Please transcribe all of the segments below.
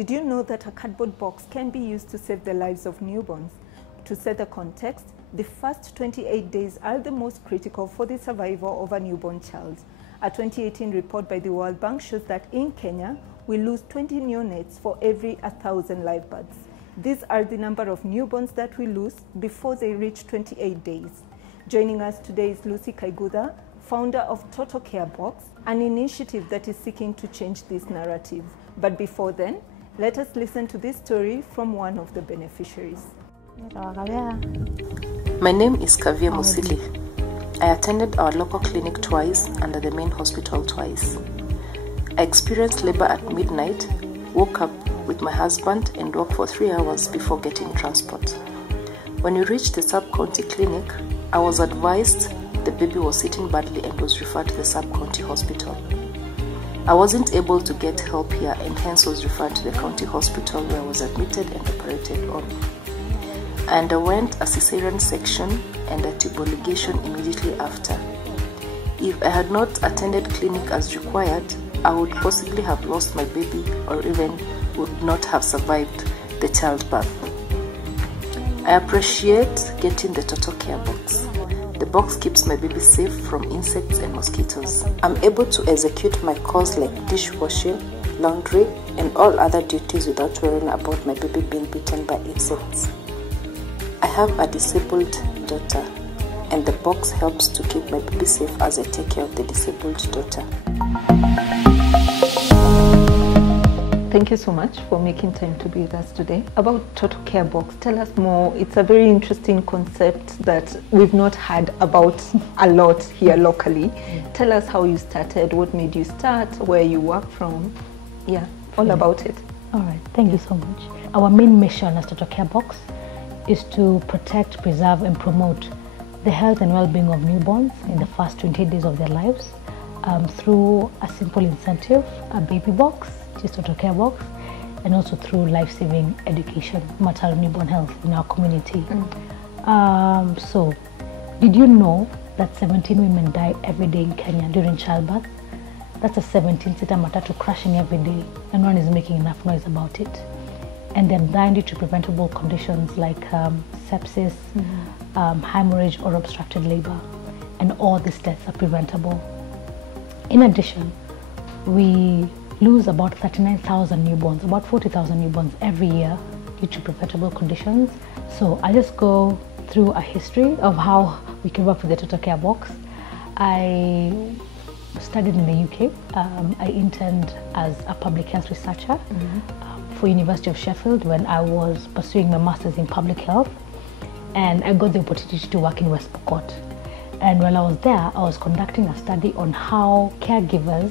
Did you know that a cardboard box can be used to save the lives of newborns? To set the context, the first 28 days are the most critical for the survival of a newborn child. A 2018 report by the World Bank shows that in Kenya, we lose 20 neonates for every 1,000 live births. These are the number of newborns that we lose before they reach 28 days. Joining us today is Lucy Kaiguda, founder of Toto Care Box, an initiative that is seeking to change this narrative. But before then, let us listen to this story from one of the beneficiaries. My name is Kavia Musili. I attended our local clinic twice and at the main hospital twice. I experienced labor at midnight, woke up with my husband and walked for 3 hours before getting transport. When we reached the sub-county clinic, I was advised the baby was sitting badly and was referred to the sub-county hospital. I wasn't able to get help here and hence was referred to the county hospital where I was admitted and operated on. I underwent a cesarean section and a tubal ligation immediately after. If I had not attended clinic as required, I would possibly have lost my baby or even would not have survived the childbirth. I appreciate getting the Toto Care Box. The box keeps my baby safe from insects and mosquitoes. I'm able to execute my chores like dishwashing, laundry, and all other duties without worrying about my baby being bitten by insects. I have a disabled daughter, and the box helps to keep my baby safe as I take care of the disabled daughter. Thank you so much for making time to be with us today. About Toto Care Box, tell us more. It's a very interesting concept that we've not heard about a lot here locally. Tell us how you started, what made you start, where you work from. Yeah, all about it. All right, thank you so much. Our main mission as Toto Care Box is to protect, preserve, and promote the health and well-being of newborns in the first 28 days of their lives through a simple incentive, a baby box, which is Toto Care Box, and also through life-saving education, maternal newborn health in our community. So, did you know that 17 women die every day in Kenya during childbirth? That's a 17-seater matatu crashing every day, and no one is making enough noise about it. And they're dying due to preventable conditions like sepsis, hemorrhage, or obstructed labor. And all these deaths are preventable. In addition, we lose about 39,000 newborns, about 40,000 newborns every year due to preventable conditions. So I just go through a history of how we came up with the Toto Care Box. I studied in the UK. I interned as a public health researcher for University of Sheffield when I was pursuing my master's in public health, and I got the opportunity to work in West Pokot. And while I was there, I was conducting a study on how caregivers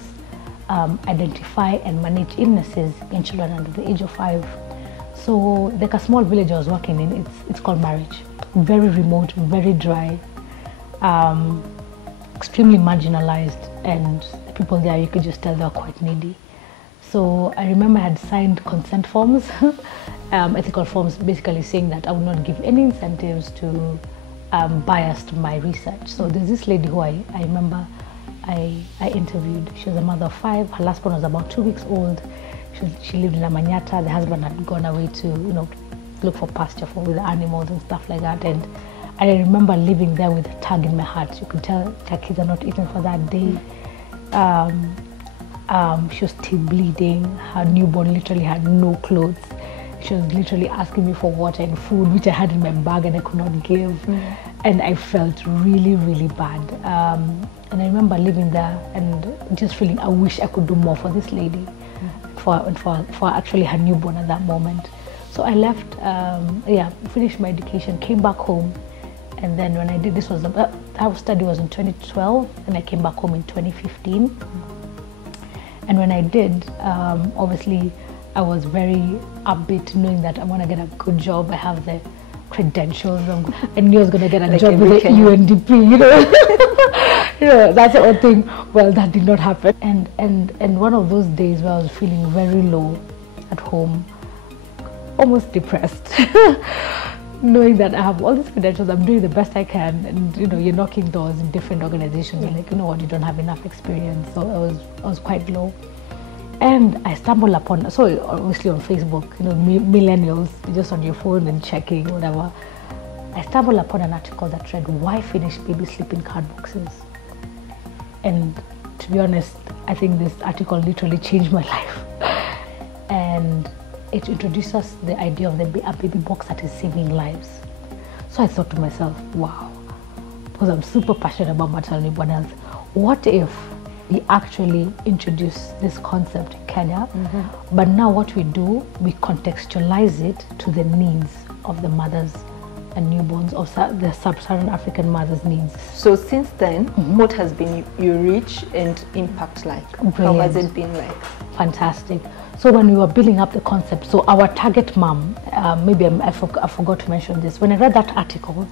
identify and manage illnesses in children under the age of 5. So like a small village I was working in, it's called Marriage. Very remote, very dry, extremely marginalized, and the people there, you could just tell they were quite needy. So I remember I had signed consent forms, ethical forms, basically saying that I would not give any incentives to bias to my research. So there's this lady who I remember I interviewed. She was a mother of 5. Her last one was about 2 weeks old. She lived in Amanyata. The husband had gone away to, look for pasture with the animals and stuff like that. And I remember living there with a tug in my heart. You could tell her kids are not eating for that day. She was still bleeding. Her newborn literally had no clothes. She was literally asking me for water and food, which I had in my bag and I could not give. And I felt really, really bad. And I remember living there and just feeling I wish I could do more for this lady, for actually her newborn at that moment. So I left, finished my education, came back home. And then when I did, our study was in 2012 and I came back home in 2015. And when I did, obviously, I was very upbeat knowing that I'm going to get a good job. I have the credentials. I knew I was going to get a job with the UNDP, that's the odd thing. Well, that did not happen. And one of those days where I was feeling very low at home, almost depressed, knowing that I have all these credentials, I'm doing the best I can, and you're knocking doors in different organizations, and like, you know what, you don't have enough experience. So I was quite low. And I stumbled upon, so obviously on Facebook, you know, millennials, just on your phone and checking, whatever. I stumbled upon an article that read, why Finnish babies sleep in card boxes? And to be honest, I think this article literally changed my life. And it introduced us the idea of a baby box that is saving lives. So I thought to myself, wow, because I'm super passionate about maternal newborn health, what if we actually introduce this concept in Kenya, but now what we do, we contextualize it to the needs of the mothers and newborns, of the sub-Saharan African mothers' needs. So since then, what has been your reach and impact like? Brilliant. How has it been like? Fantastic. So when we were building up the concept, so our target mom, maybe I forgot to mention this, when I read that article,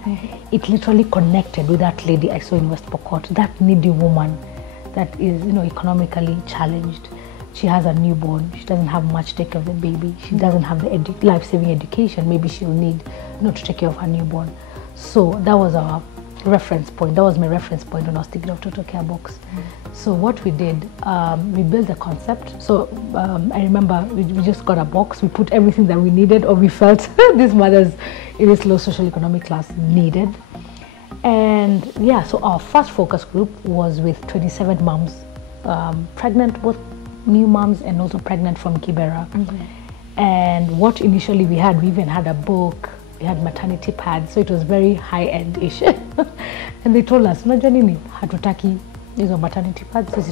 it literally connected with that lady I saw in West Pokot, that needy woman that is, you know, economically challenged. She has a newborn, she doesn't have much to take care of the baby, she doesn't have the life-saving education maybe she'll need, you know, to take care of her newborn. So that was our reference point, that was my reference point when I was thinking of Toto Care box. So what we did, we built the concept. So I remember we just got a box, we put everything that we needed or we felt these mothers in this low socioeconomic class needed. And yeah, so our first focus group was with 27 moms, pregnant, both new moms and also pregnant from Kibera. And what initially we even had a book, we had maternity pads, so it was very high-end-ish. And they told us, unajua nini, hatutaki hizo maternity pads, sisi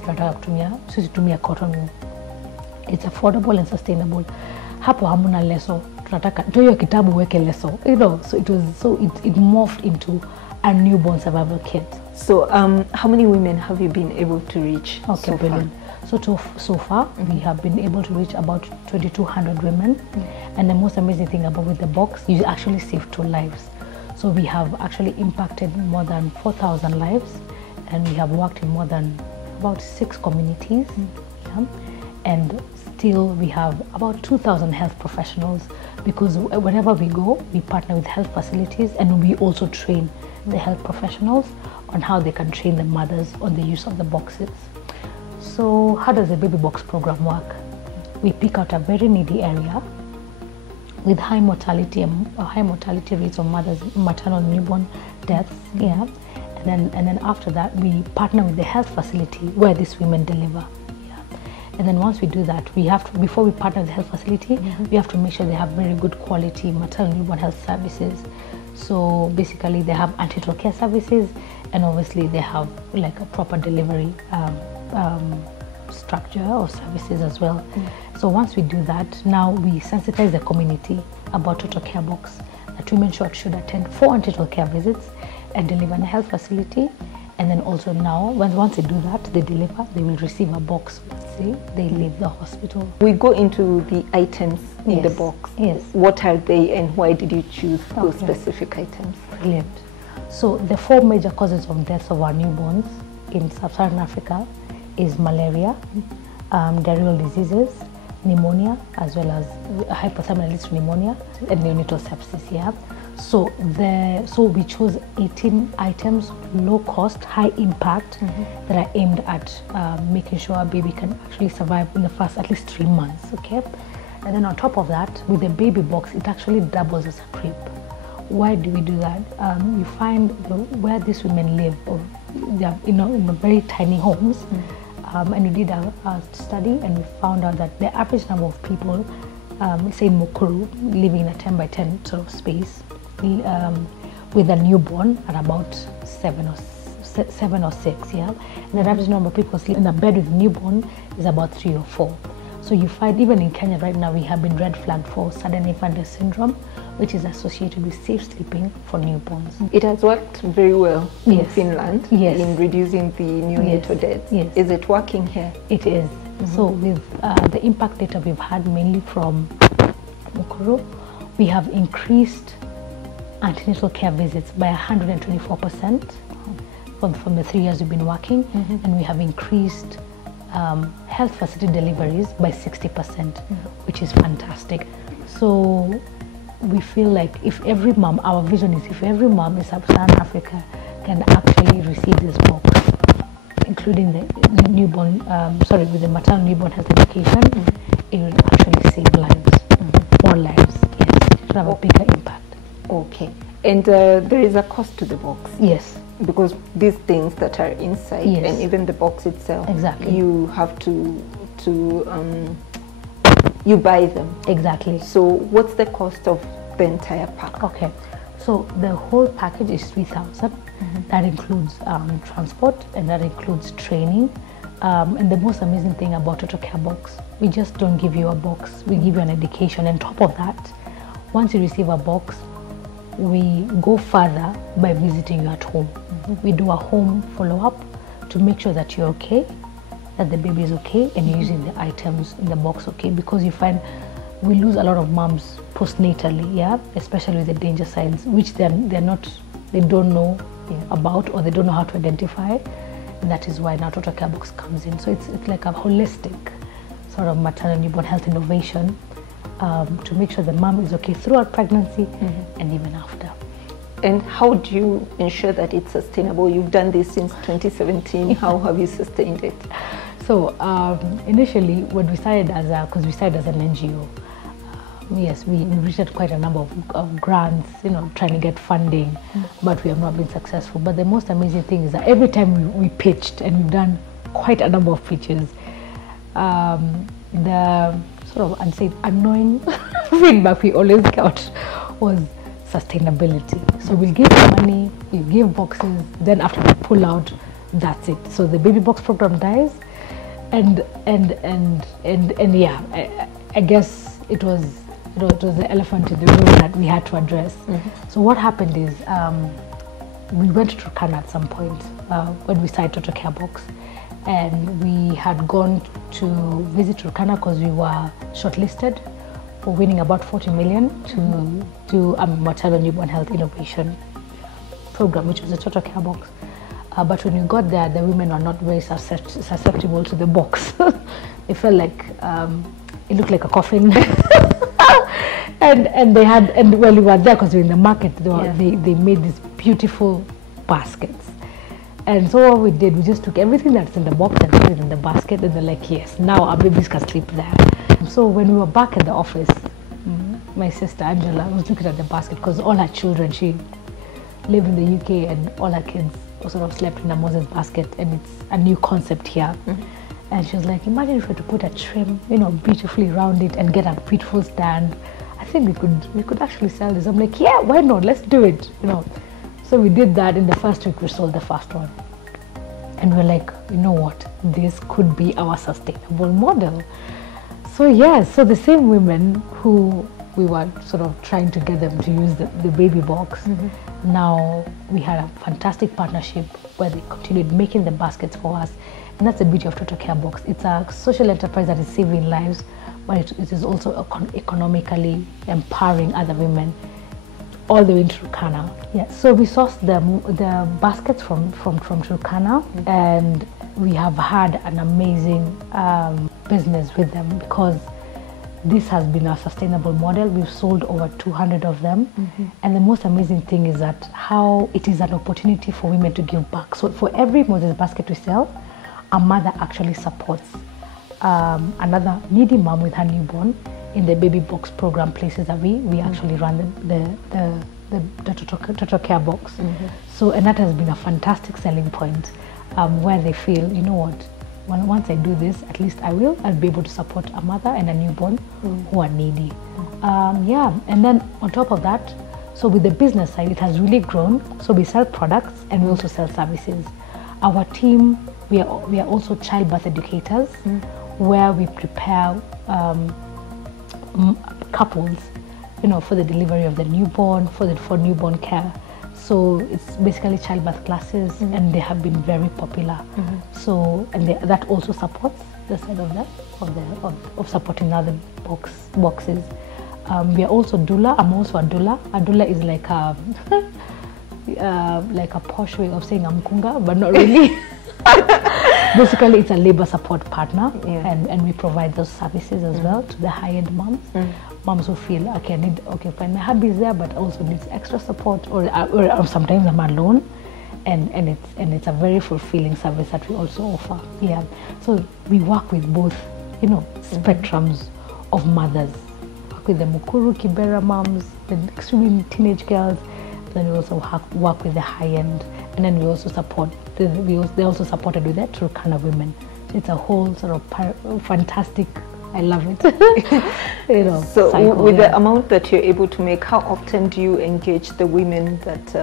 tumia cotton wool. It's affordable and sustainable. Hapo hamuna leso, tunataka toyo kitabu weke leso. You know, so it morphed into a newborn survival kit. So how many women have you been able to reach so far? So far, we have been able to reach about 2,200 women. And the most amazing thing about with the box, you actually save 2 lives. So we have actually impacted more than 4,000 lives, and we have worked in more than about 6 communities. And still we have about 2,000 health professionals, because whenever we go, we partner with health facilities, and we also train the health professionals on how they can train the mothers on the use of the boxes. So how does the baby box program work? We pick out a very needy area with high mortality rates of mothers, maternal newborn deaths, and then after that we partner with the health facility where these women deliver. And then once we do that, we have to, before we partner with the health facility, we have to make sure they have very good quality maternal newborn health services. So basically they have ante-natal care services, and obviously they have like a proper delivery structure or services as well. So once we do that, now we sensitize the community about Toto Care box, that women should attend 4 ante-natal care visits and deliver in a health facility. And then also now, once they do that, they deliver, they will receive a box once they leave the hospital. We go into the items in the box. Yes. What are they and why did you choose those specific items? Brilliant. So the 4 major causes of deaths of our newborns in sub-Saharan Africa is malaria, diarrheal diseases, pneumonia, as well as hypothermia pneumonia, and neonatal sepsis. So we chose 18 items, low cost, high impact, that are aimed at making sure a baby can actually survive in the first at least 3 months. And then on top of that, with the baby box, it actually doubles as a crib. Why do we do that? You find where these women live, or they are, in very tiny homes. And we did a study, and we found out that the average number of people, say in Mukuru, living in a 10 by 10 sort of space, with a newborn at about 7 or 6, and the average number of people sleep in a bed with newborn is about 3 or 4. So you find even in Kenya right now, we have been red flagged for sudden infant death syndrome, which is associated with safe sleeping for newborns. It has worked very well in Finland in reducing the neonatal deaths. Is it working here? It is. So with the impact data we've had mainly from Mukuru, we have increased antenatal care visits by 124% from the 3 years we've been working, and we have increased health facility deliveries by 60%, which is fantastic. So we feel like if every mom, our vision is if every mom in sub-Saharan Africa can actually receive this box, including the newborn, with the maternal newborn health education, it will actually save lives, more lives. Yes, it will have a bigger impact. Okay, and there is a cost to the box. Yes. Because these things that are inside, and even the box itself, exactly, you have to you buy them. Exactly. So what's the cost of the entire pack? Okay, so the whole package is 3,000. That includes transport, and that includes training. And the most amazing thing about Toto Care box, we just don't give you a box, we give you an education. And on top of that, once you receive a box, we go further by visiting you at home. We do a home follow-up to make sure that you're okay, that the baby is okay, and you're using the items in the box okay, because you find we lose a lot of moms postnatally, especially with the danger signs, which they don't know about, or they don't know how to identify. And that is why now Toto Care box comes in. So it's like a holistic sort of maternal newborn health innovation to make sure the mom is okay throughout pregnancy and even after. And how do you ensure that it's sustainable? You've done this since 2017. How have you sustained it? So initially, when we started because we started as an NGO, yes, we reached quite a number of grants, trying to get funding, but we have not been successful. But the most amazing thing is that every time we pitched, and we've done quite a number of pitches, the sort of annoying feedback we always got was sustainability. So we'll give money, we'll give boxes, then after we pull out, that's it. So the baby box program dies, and yeah, I guess it was the elephant in the room that we had to address. So what happened is we went to Turkana at some point when we started Toto Care box, and we had gone to visit Turkana because we were shortlisted for winning about 40 million to do a maternal newborn health innovation program, which was a Toto Care box. But when we got there, the women were not very susceptible to the box. It felt like it looked like a coffin. and when we were there, because we were in the market, they made these beautiful baskets. And so what we did, we just took everything that's in the box and put it in the basket, and they're like, yes, now our babies can sleep there. So when we were back at the office, my sister Angela was looking at the basket, because all her children, she lived in the UK, and all her kids sort of slept in a Moses basket, and it's a new concept here. And she was like, imagine if we were to put a trim, beautifully around it and get a beautiful stand. I think we could actually sell this. I'm like, yeah, why not? Let's do it, So we did that. In the first week, we sold the first one. And we're like, you know what? This could be our sustainable model. So so the same women who we were sort of trying to get them to use the baby box, now we had a fantastic partnership where they continued making the baskets for us. And that's the beauty of Toto Care box. It's a social enterprise that is saving lives, but it is also economically empowering other women all the way into Turkana. Yeah, so we sourced the baskets from Turkana, and we have had an amazing business with them, because this has been a sustainable model. We've sold over 200 of them. And the most amazing thing is that how it is an opportunity for women to give back. So for every Moses basket we sell, a mother actually supports another needy mom with her newborn in the baby box program places that we actually run the Toto Care box. So, and that has been a fantastic selling point, where they feel, you know what, once I do this, at least I'll be able to support a mother and a newborn who are needy. And then on top of that, so with the business side, it has really grown. So we sell products and we also sell services. Our team, we are also childbirth educators, where we prepare couples, for the delivery of the newborn, for newborn care. So it's basically childbirth classes, and they have been very popular. So, and that also supports the side of supporting other boxes. We are also doula. I'm also a doula. A doula is like a posh way of saying amkunga, but not really. Basically, it's a labor support partner, and we provide those services as well to the high-end moms. Moms who feel, fine, my hubby is there, but also needs extra support, or sometimes I'm alone, and it's a very fulfilling service that we also offer. Yeah, so we work with both, you know, spectrums of mothers. Work with the Mukuru Kibera moms, the extremely teenage girls. Then we also work with the high end, and then we also support. They're also supported with the Turkana women. So it's a whole sort of fantastic. I love it. You know. So cycle, with the amount that you're able to make, how often do you engage the women that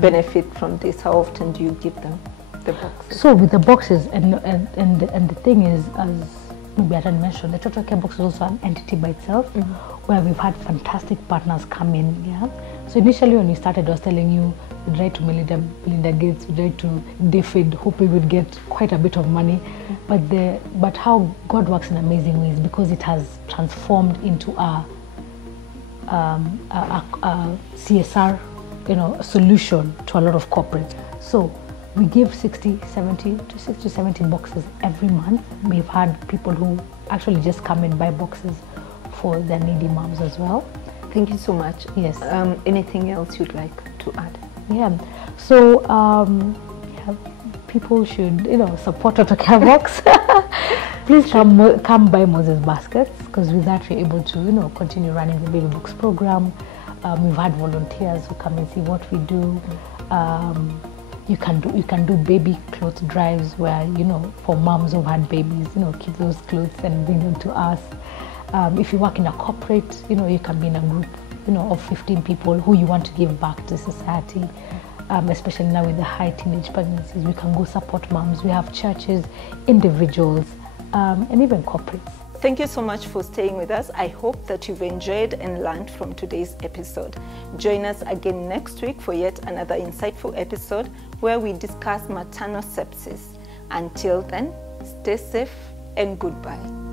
benefit from this? How often do you give them the boxes? So with the boxes, and the thing is, as maybe I didn't mention, the Toto Care box is also an entity by itself, where we've had fantastic partners come in. Yeah. So initially when we started, I was telling you, we tried to Melinda Gates, we tried to defeat, hoping we'd get quite a bit of money. But how God works in amazing ways, because it has transformed into a CSR, you know, solution to a lot of corporates. So we give 60 to 70 boxes every month. We've had people who actually just come and buy boxes for their needy moms as well. Thank you so much. Yes. Anything else you'd like to add? Yeah. So yeah, people should, you know, support Toto Care box. Please come buy Moses baskets, because with that we're able to, you know, continue running the baby books program. We've had volunteers who come and see what we do. You can do baby clothes drives where, you know, for moms who've had babies, you know, keep those clothes and bring them to us. If you work in a corporate, you know, you can be in a group, you know, of 15 people who you want to give back to society. Especially now with the high teenage pregnancies, we can go support moms. We have churches, individuals, and even corporates. Thank you so much for staying with us. I hope that you've enjoyed and learned from today's episode. Join us again next week for yet another insightful episode where we discuss maternal sepsis. Until then, stay safe and goodbye.